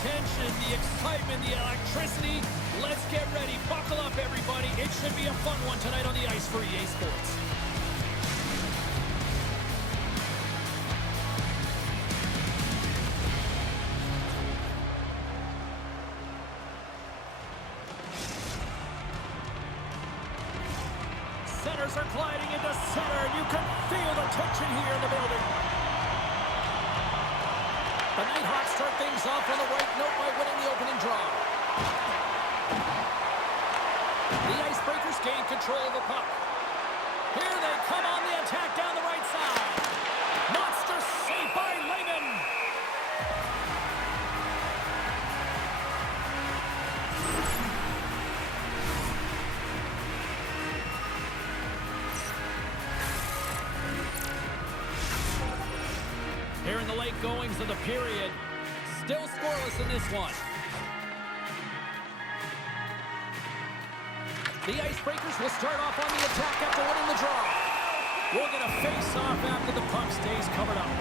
tension, the excitement, the electricity. Let's get ready. Buckle up, everybody. It should be a fun one tonight on the ice for EA Sports. Centers are gliding into center, and you can feel the tension here in the building. The Nighthawks start things off on the right note by winning the opening draw. The Icebreakers gain control of the puck. Here they come on the attack down the right side. Monster save by Lehman. Here in the late goings of the period, still scoreless in this one. The Icebreakers will start off on the attack after winning the draw. We'll get a face-off after the puck stays covered up.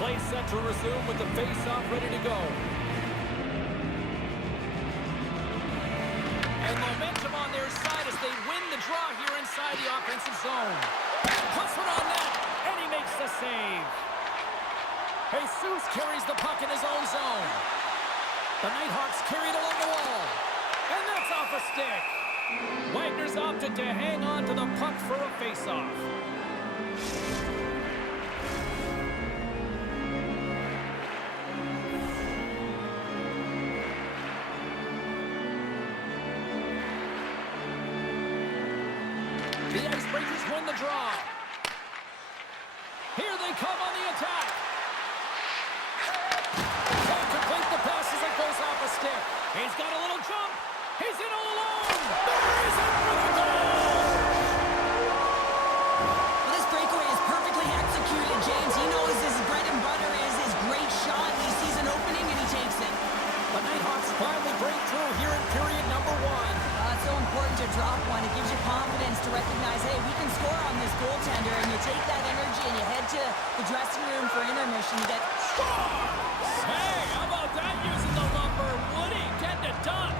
Play set to resume with the face-off ready to go. And momentum on their side as they win the draw here inside the offensive zone. Puts one on net, and he makes the save. Jesus carries the puck in his own zone. The Nighthawks carried along the wall. And that's off a stick. Wagner's opted to hang on to the puck for a face-off. The Icebreakers win the draw. Here they come on the attack. Can't complete the pass as it goes off a stick. He's got a little jump. He's in all alone. There is it for the goal. Well, this breakaway is perfectly executed, James. He knows his bread and butter is his great shot. He sees an opening and he takes it. The Nighthawks finally break through here in period number one. It's so important to drop one. It gives you confidence to recognize, hey, we can score on this goaltender, and you take that energy and you head to the dressing room for intermission. You get Score! Hey, how about that using the lumber? Woody getting it done.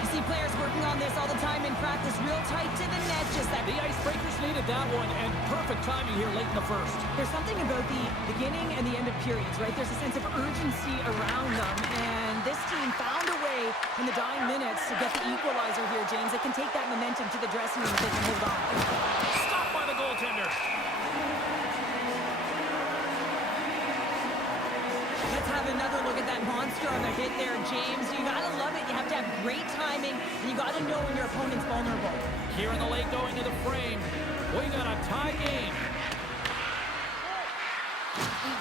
You see players working on this all the time in practice, real tight to the net, just that. The Icebreakers needed that one, and perfect timing here late in the first. There's something about the beginning and the end of periods, right? There's a sense of urgency around them, and this team found a way in the dying minutes to get the equalizer here, James. They can take that momentum to the dressing room if they can hold on. Stopped by the goaltender. Let's have another look at that monster on the hit there, James. You gotta love it. You have to have great timing, and you gotta know when your opponent's vulnerable. Here in the late going to the frame, we got a tie game.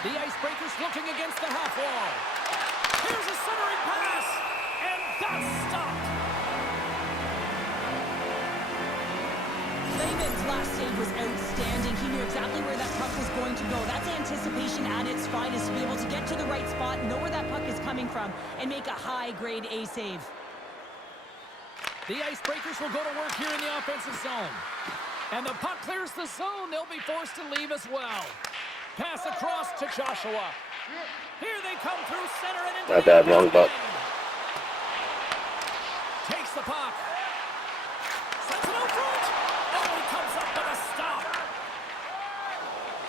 The Icebreakers looking against the half wall. Here's a centering pass, and that's stopped. Lehman's last save was outstanding. He knew exactly where that puck was going to go. That's anticipation at its finest, to be able to get to the right spot, know where that puck is coming from, and make a high-grade A save. The Icebreakers will go to work here in the offensive zone. And the puck clears the zone. They'll be forced to leave as well. Pass across to Joshua. Here they come through center and into My bad, wrong buck. Takes the puck. Sets it out front. Oh, he comes up with a stop.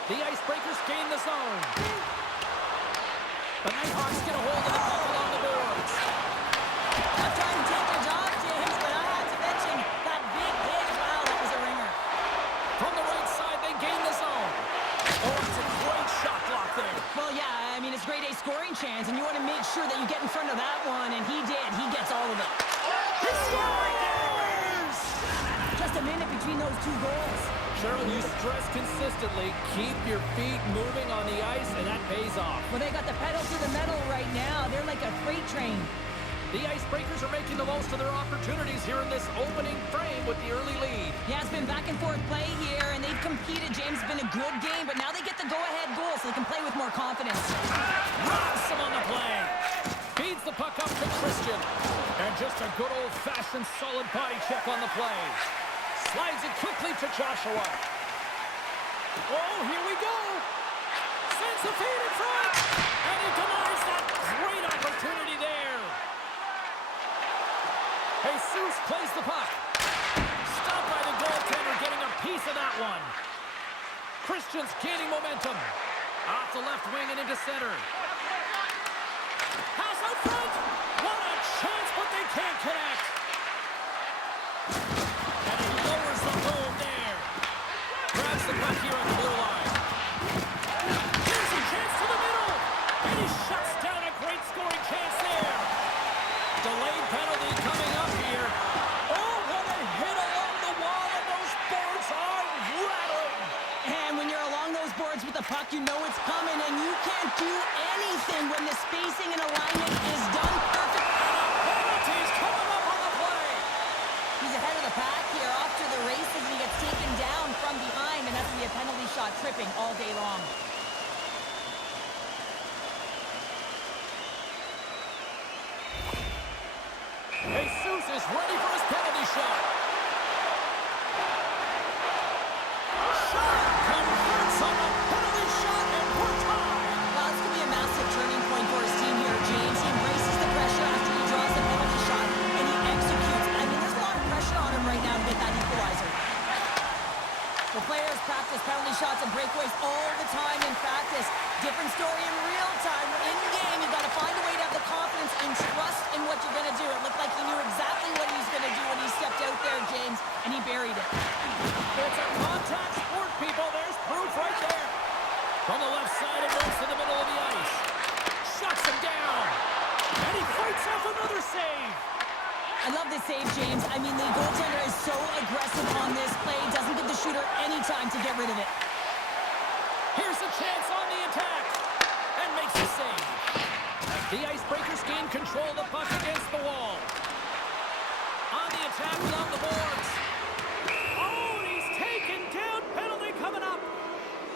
The Icebreakers gain the zone. The Nighthawks get a hold of the puck along the boards. I'm trying to take the job, James, but I had to mention that big hit. Wow, that was a ringer. From the right side, they gain the zone. Oh, it's a great shot block there. Well, yeah, I mean, it's grade A scoring chance, and you want to make sure that you get in front of that one, and he did. He gets all of it. He scores! Just a minute between those two goals. Cheryl, you stress consistently, keep your feet moving on the ice, and that pays off. Well, they got the pedal to the metal right now. They're like a freight train. The Icebreakers are making the most of their opportunities here in this opening frame with the early lead. Yeah, it's been back and forth play here, and they've competed. James, it's been a good game, but now they get the go-ahead goal, so they can play with more confidence. Ransom on the play. Feeds the puck up to Christian. And just a good old-fashioned solid body check on the play. Slides it quickly to Joshua. Oh, here we go. Sends the feed in front. And he denies that great opportunity there. Jesus plays the puck. Stopped by the goaltender, getting a piece of that one. Christian's gaining momentum. Off the left wing and into center. Pass out front. What a chance, but they can't connect. And he lowers the goal there. Grabs the puck here on the blue line. Here's a chance to the middle. And he shuts down a great scoring chance there. Delayed penalty coming up here. Oh, what a hit along the wall, and those boards are rattling. And when you're along those boards with the puck, you know it's coming, and you can't do anything when the spacing and alignment is done perfect. And a penalty's coming up on the play. He's ahead of the pack here, off to the races, and he gets taken down from behind, and that's going to be a penalty shot, tripping all day long. Jesus is ready for his penalty shot. Shot converts on a penalty shot, and we're tied. Well, it's going to be a massive turning point for his team here, James. He embraces the pressure after he draws the penalty shot, and he executes. I mean, there's a lot of pressure on him right now to get that equalizer. The players practice penalty shots and breakaways all the time in practice. Different story in real time. In game, you've got to find a way to have the confidence and trust in what you're going to do. It looked like he knew exactly what he was going to do when he stepped out there, James, and he buried it. It's a contact sport, people. There's proof right there. From the left side, it moves to the middle of the ice. Shuts him down. And he fights off another save. I love this save, James. I mean, the goaltender is so aggressive on this play. Doesn't give the shooter any time to get rid of it. Here's a chance on the attack. And makes the save. The Icebreakers gain control of the puck against the wall. On the attack along the boards. Oh, and he's taken down. Penalty coming up.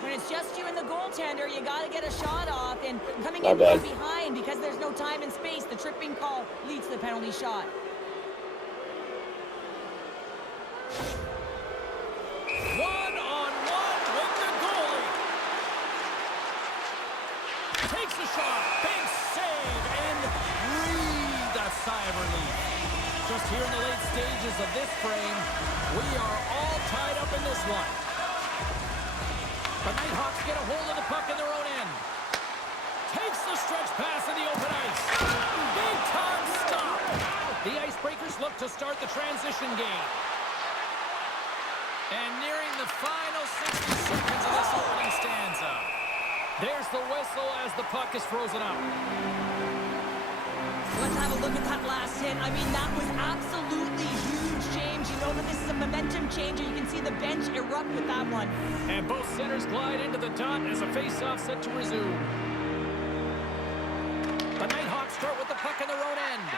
When it's just you and the goaltender, you got to get a shot off. And coming Not in bad. from behind, because there's no time and space, the tripping call leads to the penalty shot. One-on-one with the goalie. Takes the shot. Big save and breathe a sigh of relief. Just here in the late stages of this frame, we are all tied up in this one. The Nighthawks get a hold of the puck in their own end. Takes the stretch pass in the open ice. Big time stop. The Icebreakers look to start the transition game. And nearing the final 60 seconds of this opening stanza. There's the whistle as the puck is frozen up. Let's have a look at that last hit. I mean, that was absolutely huge, James. You know that this is a momentum changer. You can see the bench erupt with that one. And both centers glide into the dot as a face-off set to resume. The Nighthawks start with the puck in their own end.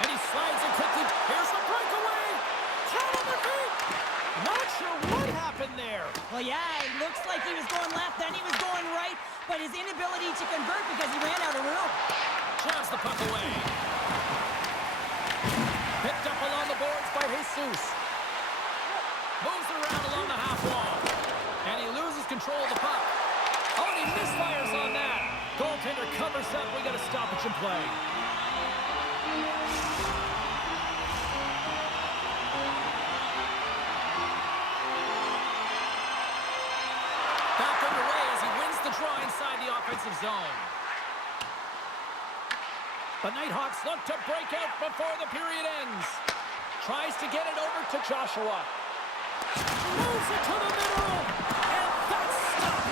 And he slides it quickly. Here's the breakaway. Shot on their feet. Not sure what happened there. Well, yeah, it looks like he was going left, then he was going right, but his inability to convert because he ran out of room. Jabs the puck away. Picked up along the boards by Jesus. Moves it around along the half wall. And he loses control of the puck. Oh, and he misfires on that. Goaltender covers up. We got a stoppage in play. Back underway as he wins the draw inside the offensive zone. The Nighthawks look to break out before the period ends. Tries to get it over to Joshua. Moves it to the middle. And that's stopped.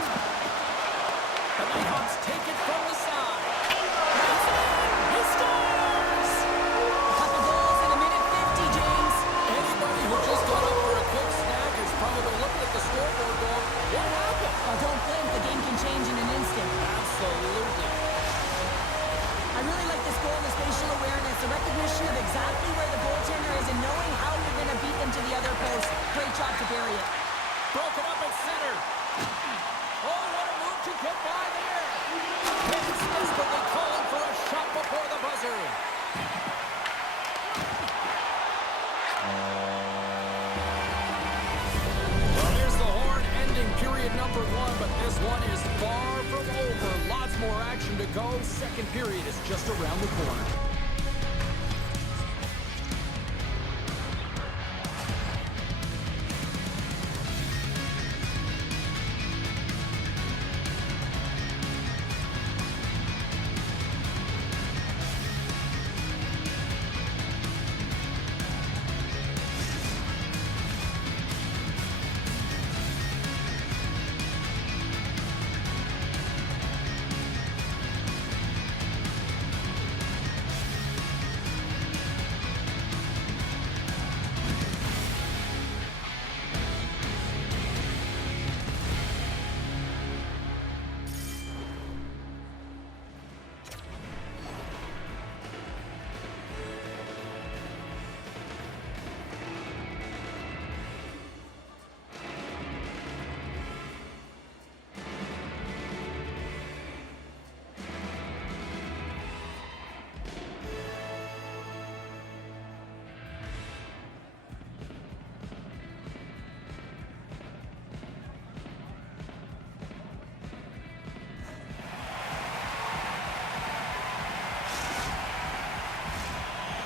The Nighthawks take it from the side. That's it. He scores! A couple goals in a minute 50, James. Anybody who just got up for a quick snack is probably looking at the scoreboard going, what happened? Well, don't blink. The game can change in an instant. Absolutely. I really like this goal, the spatial awareness, the recognition of exactly where the goaltender is and knowing how you're going to beat them to the other post. Great job to bury it. Broken up at center. Oh, what a move to get by there. Vince desperately calling for a shot before the buzzer. Well, here's the horn ending period This one is far from over. Lots more action to go. Second period is just around the corner.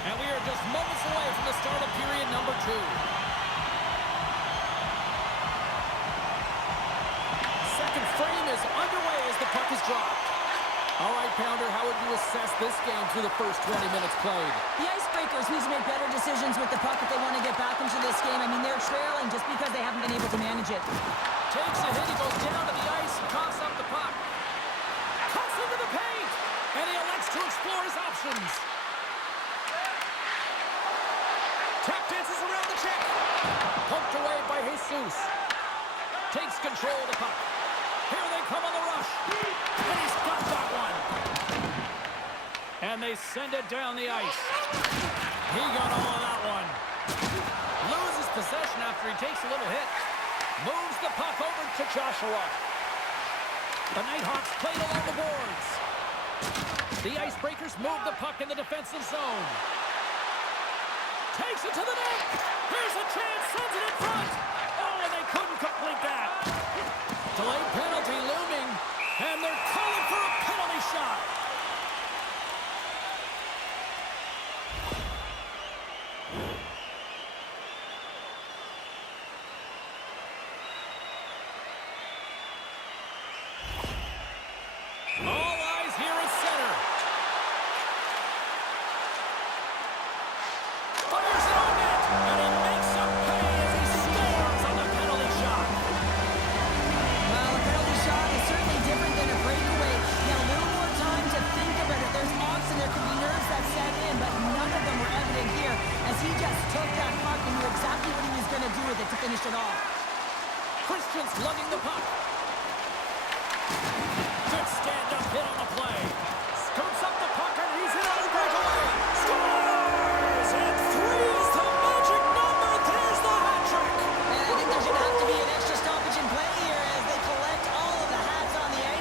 And we are just moments away from the start of period number 2. Second frame is underway as the puck is dropped. All right, Pounder, how would you assess this game through the first 20 minutes played? The Icebreakers need to make better decisions with the puck if they want to get back into this game. I mean, they're trailing just because they haven't been able to manage it. Takes a hit, he goes down to the ice and coughs up the puck. Cuts into the paint, and he elects to explore his options. Tap dances around the check. Poked away by Jesus. Takes control of the puck. Here they come on the rush. And he's got that one. And they send it down the ice. He got all of that one. Loses possession after he takes a little hit. Moves the puck over to Joshua. The Nighthawks played along the boards. The Icebreakers move the puck in the defensive zone. Takes it to the net. Here's a chance. Sends it in front. Oh, and they couldn't complete that. Delayed penalty looming. And they're calling for a penalty shot. All eyes here at center. Fires it on net, and he makes a pay as he scores on the penalty shot. Well, a penalty shot is certainly different than a breakaway. Now, a little more time to think about it. There's odds and there could be nerves that set in, but none of them were evident here as he just took that puck and knew exactly what he was going to do with it to finish it off. Christian's lugging the puck. Good stand-up hit on the play.